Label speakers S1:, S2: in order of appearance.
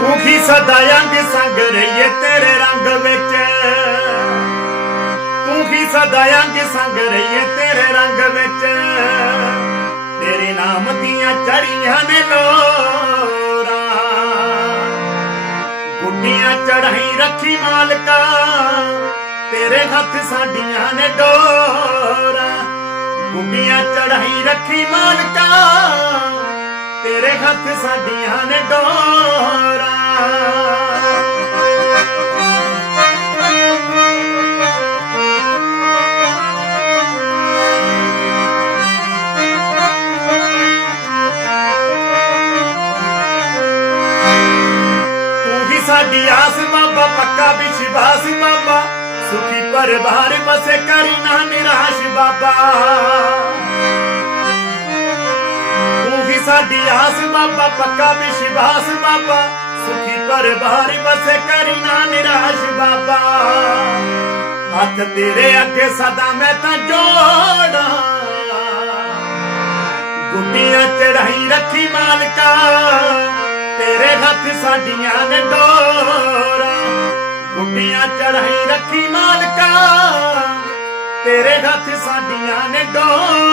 S1: ਤੂੰ ਵੀ ਸਦਾ ਅੰਗ ਸੰਗ ਰਹੀਏ ਤੇਰੇ ਰੰਗ ਵਿੱਚ। ਤੂੰ ਵੀ ਸਦਾ ਅੰਗ ਸੰਗ ਰਹੀਏ ਤੇਰੇ ਰੰਗ ਵਿੱਚ। ਤੇਰੇ ਨਾਮ ਦੀਆਂ ਚੜੀਆਂ ਨੇ ਲੋਰਾਂ। ਗੁੱਡੀਆਂ ਚੜਾਈ ਰੱਖੀ ਮਾਲਕਾ, ਤੇਰੇ ਹੱਥ ਸਾਡੀਆਂ ਨੇ ਡੋਰਾਂ। ਗੁੱਡੀਆਂ ਚੜਾਈ ਰੱਖੀ ਮਾਲਕਾ, ਤੇਰੇ ਹੱਥ ਸਾਡੀਆਂ ਨੇ ਡੋਰਾਂ। ਸਾਡੀ ਆਸ ਬਾਬਾ ਪੱਕਾ ਵੀ ਸ਼ਿਵਾਸ ਬਾਬਾ ਸੁਖੀ ਪਰਿਵਾਰ ਬਸੇ ਕਰੀ ਨਾ ਨਿਰਾਸ਼ ਬਾਬਾ। ਤੂੰ ਹੀ ਸਾਡੀ ਆਸ ਬਾਬਾ ਪੱਕਾ ਵੀ ਵਿਸ਼ਵਾਸ ਬਾਬਾ ਸੁਖੀ ਪਰਿਵਾਰ ਬਸੇ ਕਰੀ ਨਾ ਨਿਰਾਸ਼ ਬਾਬਾ। ਹੱਥ ਤੇਰੇ ਅੱਗੇ ਸਦਾ ਮੈਂ ਤਾਂ ਜੋੜਾਂ। ਗੁੱਡੀਆਂ ਚੜਾਈ ਰੱਖੀ ਮਾਲਕਾ। ਤੇਰੇ ਹੱਥ ਸਾਡੀਆਂ ਨੇ ਡੋਰਾਂ। ਗੁੱਡੀਆਂ ਚੜਾਈ ਰੱਖੀ ਮਾਲਕਾ। ਤੇਰੇ ਹੱਥ ਸਾਡੀਆਂ ਨੇ ਡੋਰਾਂ।